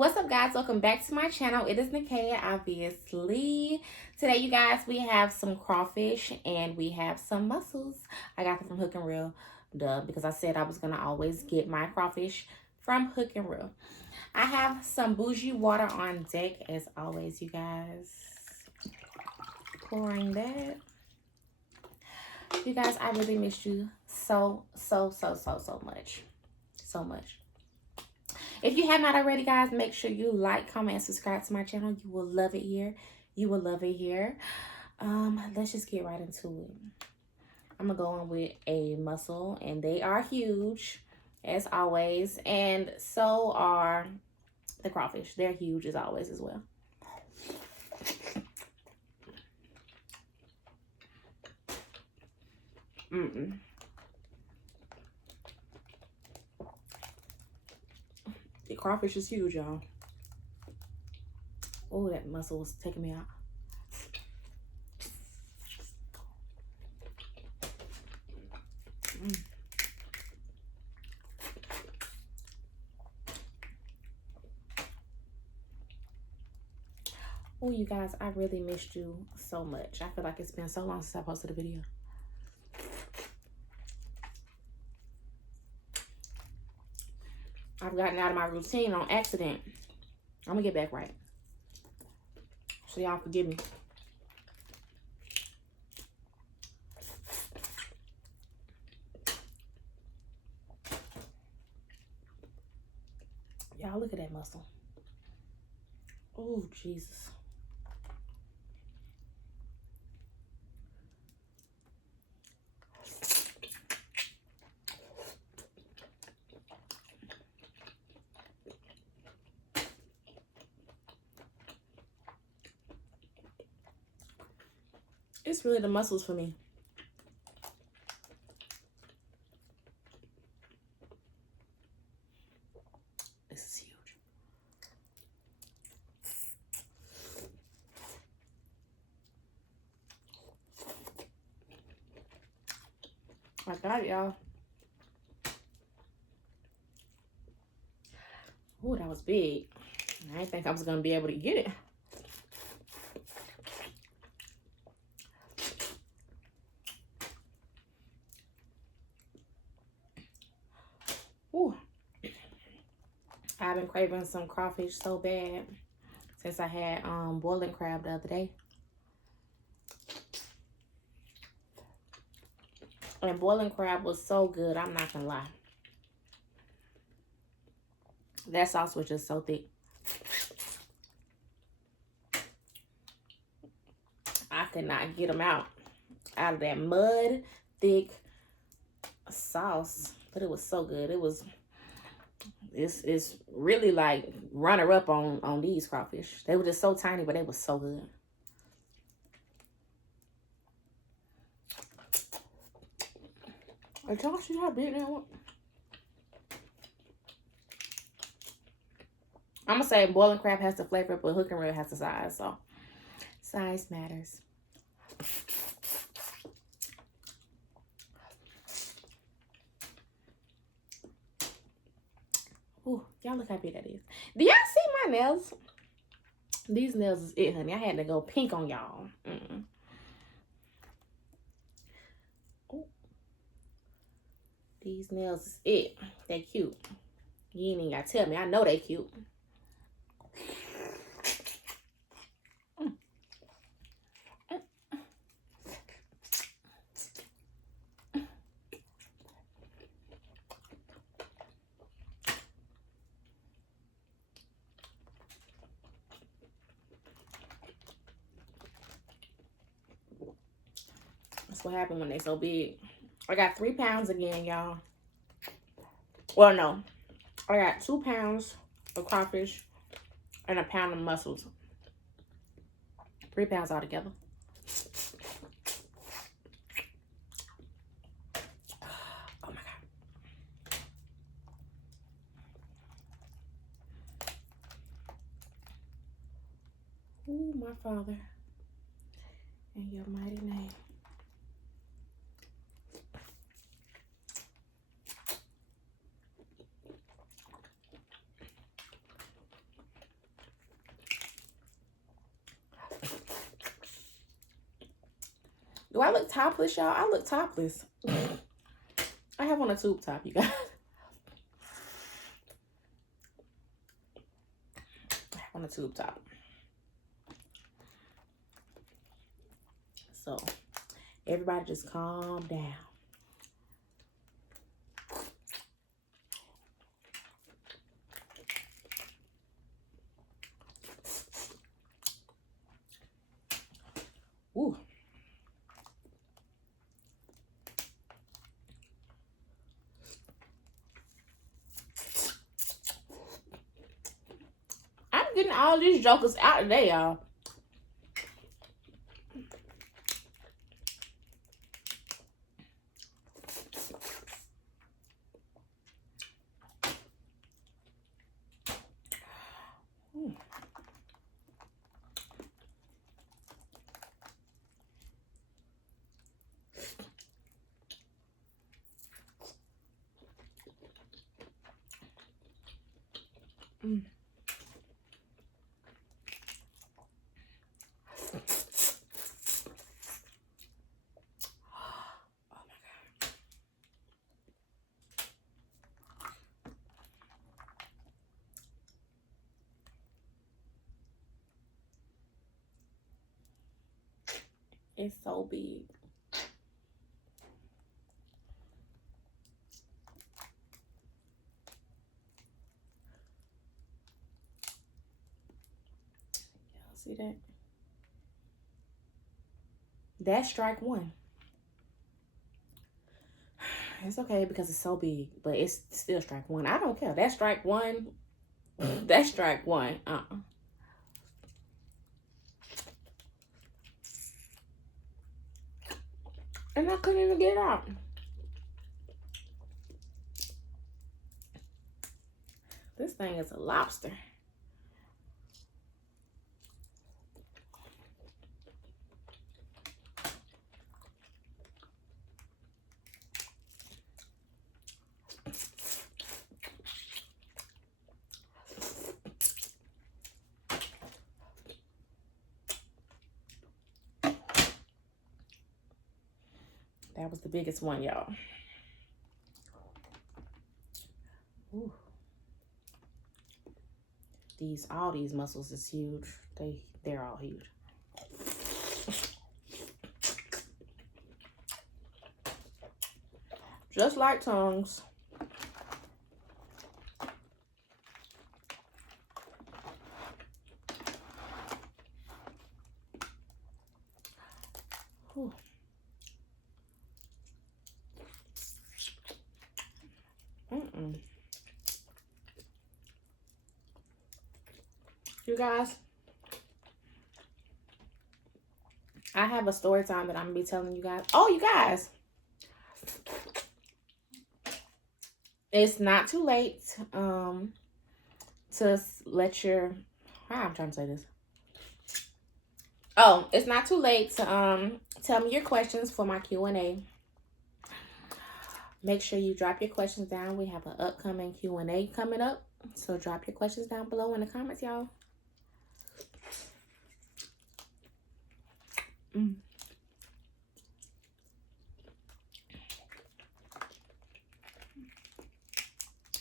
What's up, guys? Welcome back to my channel. It is Nikaya, obviously. Today, you guys, we have some crawfish and we have some mussels. I got them from HookandReel, duh, because I said I was going to always get my crawfish from HookandReel. I have some bougie water on deck, as always, you guys. Pouring that. You guys, I really missed you so much. So much. If you have not already, guys, make sure you like, comment, and subscribe to my channel. You will love it here. You will love it here. Let's just get right into it. I'm going to go on with a mussel, and they are huge, as always. And so are the crawfish. They're huge, as always, as well. The crawfish is huge, y'all. Oh, that mussel was taking me out. Oh, you guys, I really missed you so much. I feel like it's been so long since I posted a video. I've gotten out of my routine on accident. I'm gonna get back right. So y'all forgive me. Y'all look at that mussel. Oh, Jesus. It's really the mussels for me. This is huge. I got it, y'all. Oh, that was big. I didn't think I was gonna be able to get it. Ooh. I've been craving some crawfish so bad since I had boiling crab the other day. And boiling crab was so good, I'm not gonna lie. That sauce was just so thick. I could not get them out of that mud thick sauce, but it was so good. It's really like runner up on these crawfish. They were just so tiny, but they were so good. Did y'all see how big that was? I'm gonna say boiling crab has the flavor, but HookandReel has the size, so size matters. Ooh, y'all look how big that is. Do y'all see my nails? These nails is it, honey. I had to go pink on y'all. These nails is it. They cute. You ain't even gotta tell me. I know they cute. That's what happened when they so big. I got 3 pounds again, y'all. Well, no. I got 2 pounds of crawfish and a pound of mussels. 3 pounds altogether. Oh my God. Ooh, my Father. In your mighty name. Do I look topless, y'all? I look topless. I have on a tube top, you guys. I have on a tube top. So, everybody just calm down. Ooh. I'm getting all these jokers out today, y'all. Mm. It's so big. Y'all see that? That's strike one. It's okay because it's so big, but it's still strike one. I don't care. That's strike one. That's strike one. And I couldn't even get it out. This thing is a lobster. That was the biggest one, y'all. Ooh. All these mussels is huge. They're all huge. Just like tongues. Ooh. You guys, I have a story time that I'm gonna be telling you guys. Oh, you guys, it's not too late to let your, how I'm trying to say this. Oh, it's not too late to tell me your questions for my Q&A. Make sure you drop your questions down. We have an upcoming Q&A coming up. So drop your questions down below in the comments, y'all.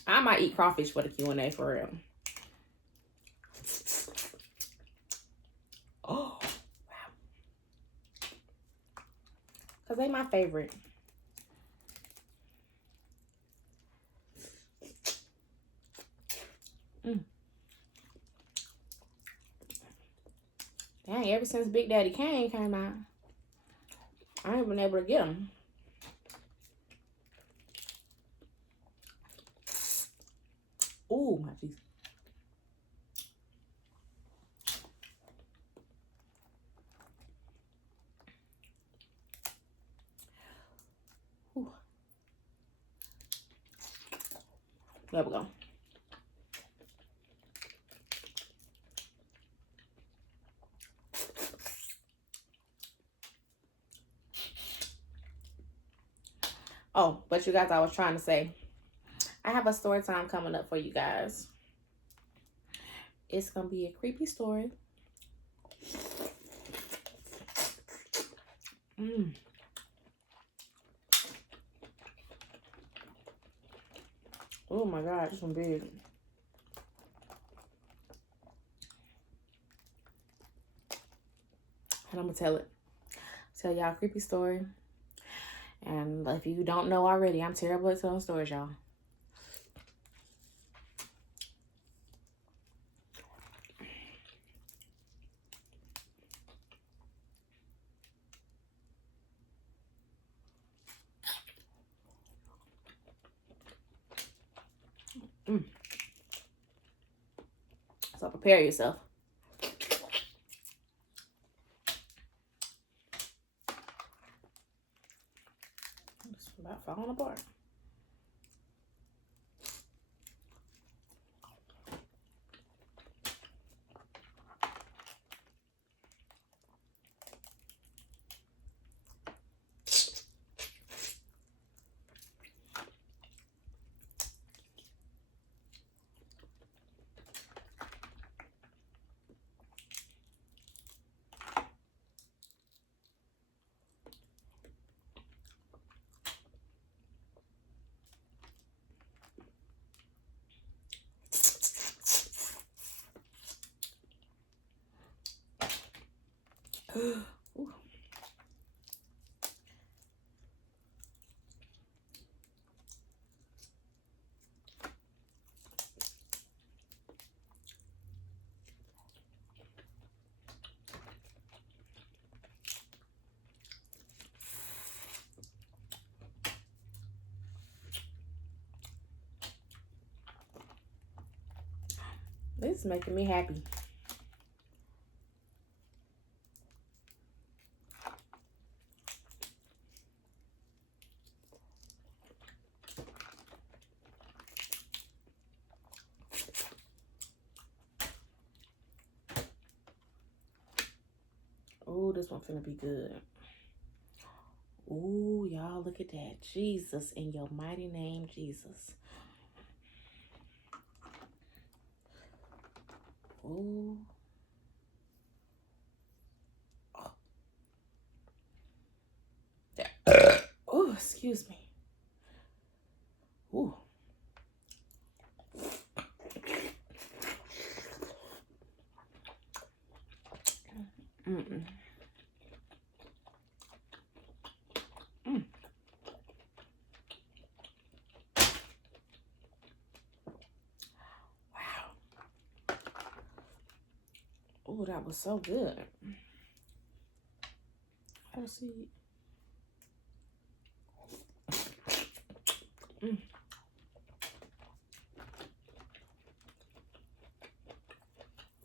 I might eat crawfish for the Q&A for real. Oh, wow. Because they my favorite. Dang, ever since Big Daddy Kane came out, I ain't been able to get them. Ooh, my teeth. Ooh. There we go. Oh, but you guys, I was trying to say, I have a story time coming up for you guys. It's going to be a creepy story. Mmm. Oh my God, this one big. And I'm gonna tell y'all a creepy story. And if you don't know already, I'm terrible at telling stories, y'all. So prepare yourself. It's about falling apart. This is making me happy. Oh, this one's gonna be good. Oh, y'all, look at that. Jesus, in your mighty name, Jesus. Oh. Oh, excuse me. Ooh. Mm-mm. Mm. Wow. Oh, that was so good. Let's see. Mm.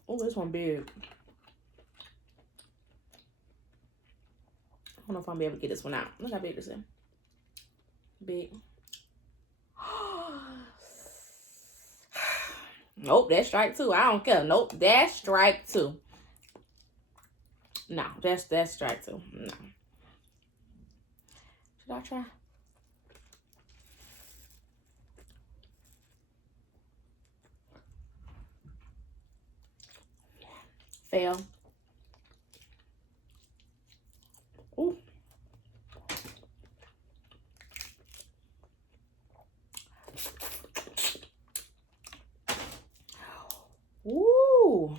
Oh, this one big. I don't know if I'm gonna be able to get this one out. Look how big this is. Big. Nope, that's strike two. I don't care. Nope, that's strike two. No, that's strike two. No. Should I try? Fail. Ooh. Ooh.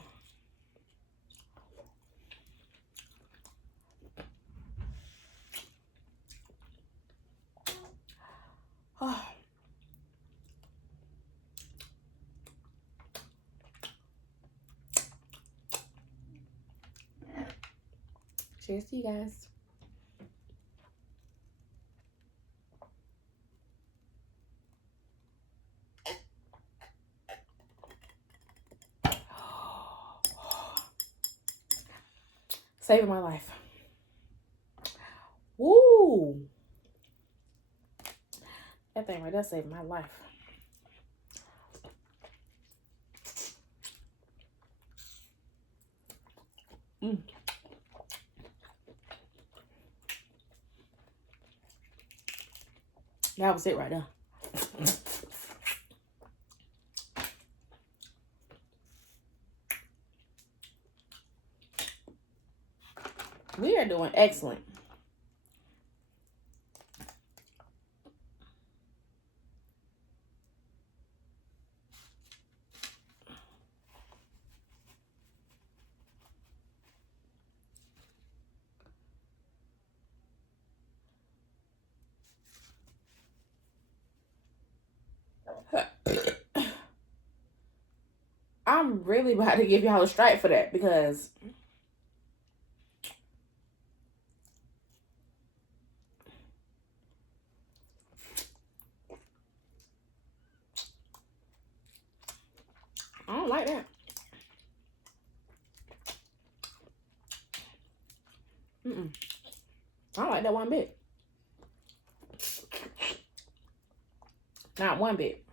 Oh. Cheers to you guys. Saving my life. Woo! That thing right there saved my life. Mm. That was it right there. We are doing excellent. I'm really about to give y'all a strike for that because I don't like that. I don't like that one bit. Not one bit.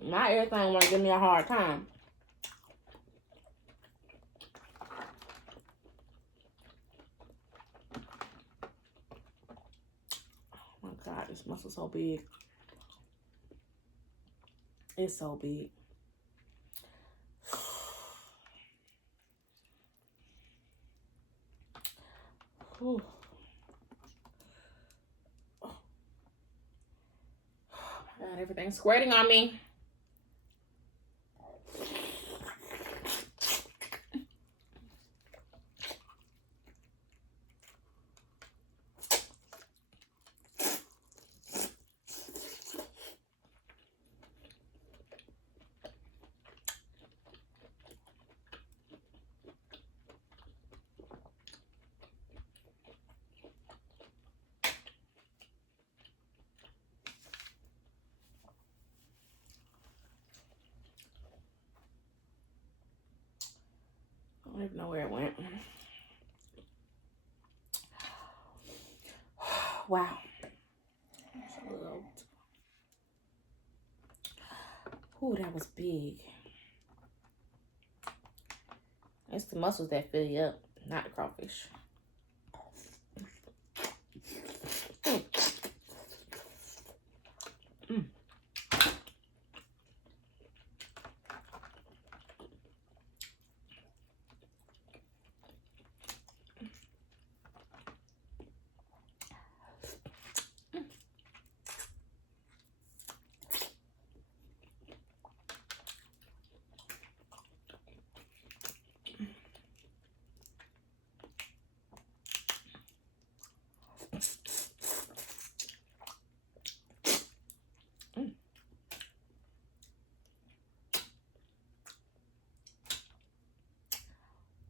Not everything want to give me a hard time. Oh my God, this muscle's so big. It's so big. Whew. Oh my God, everything's squirting on me. I don't even know where it went. Wow. Ooh, that was big. It's the muscles that fill you up, not the crawfish.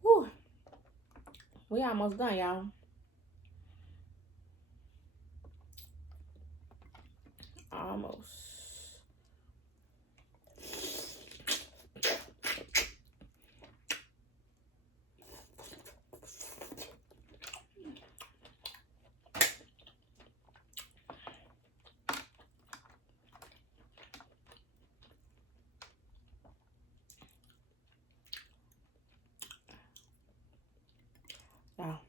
Whew. We almost done, y'all. Almost. Y'all.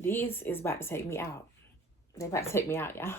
These is about to take me out. They about to take me out, y'all.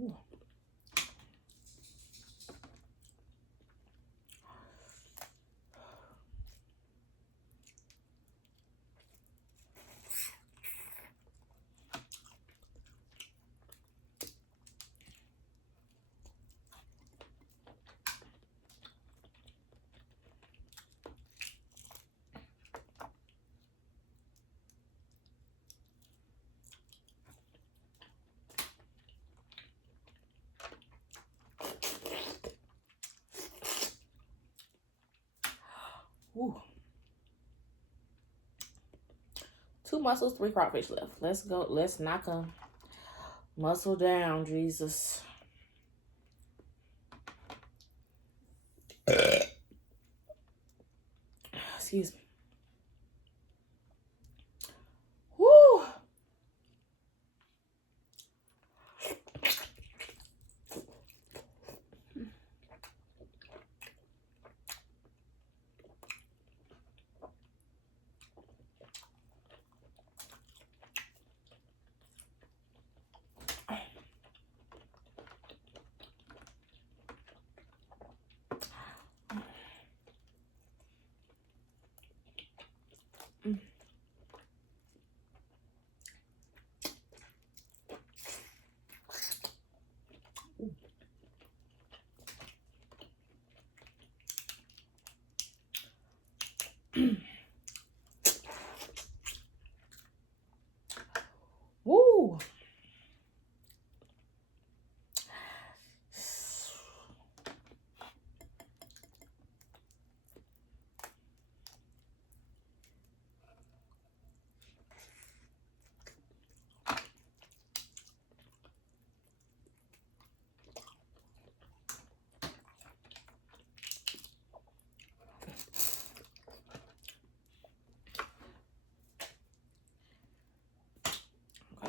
Ooh. Ooh. 2 mussels, 3 crawfish left. Let's go. Let's knock a mussel down, Jesus. Excuse me.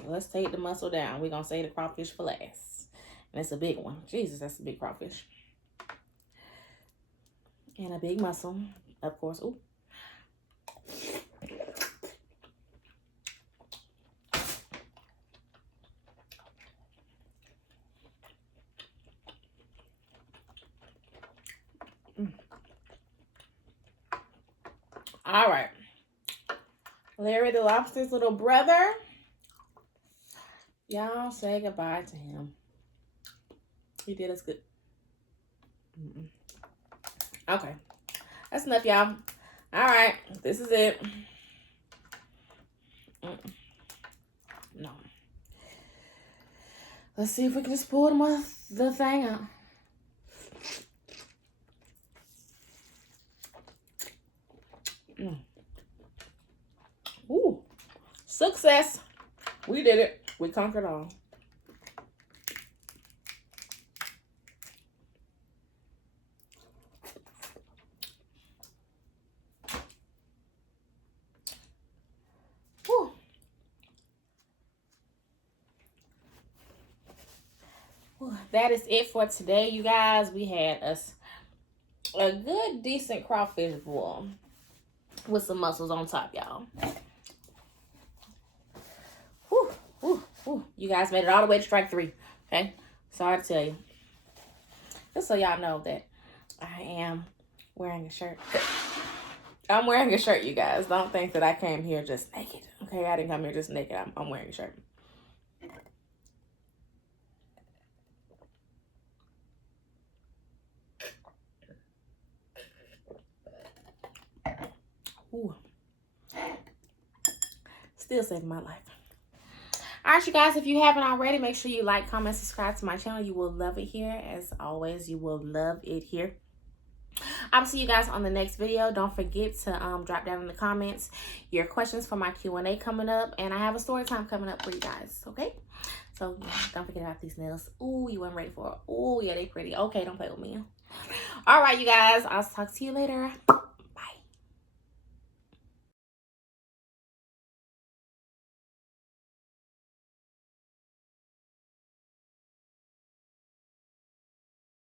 let's take the mussel down. We're going to save the crawfish for last. And it's a big one. Jesus, that's a big crawfish. And a big mussel, of course. Ooh. All right. Larry the lobster's little brother. Y'all say goodbye to him. He did us good. Okay. That's enough, y'all. All right. This is it. No. Let's see if we can just pull the thing out. Ooh. Success. We did it. We conquered all. Whew. Whew. That is it for today, you guys. We had us a good, decent crawfish boil with some mussels on top, y'all. Whew, whew, whew. You guys made it all the way to strike 3. Okay? Sorry to tell you. Just so y'all know that I am wearing a shirt. I'm wearing a shirt, you guys. Don't think that I came here just naked. Okay? I didn't come here just naked. I'm wearing a shirt. Ooh. Still saving my life. All right, you guys, if you haven't already, make sure you like, comment, subscribe to my channel. You will love it here. As always, you will love it here. I'll see you guys on the next video. Don't forget to drop down in the comments your questions for my Q&A coming up. And I have a story time coming up for you guys, okay? So, yeah, don't forget about these nails. Ooh, you weren't ready for it. Ooh, yeah, they pretty. Okay, don't play with me. All right, you guys. I'll talk to you later.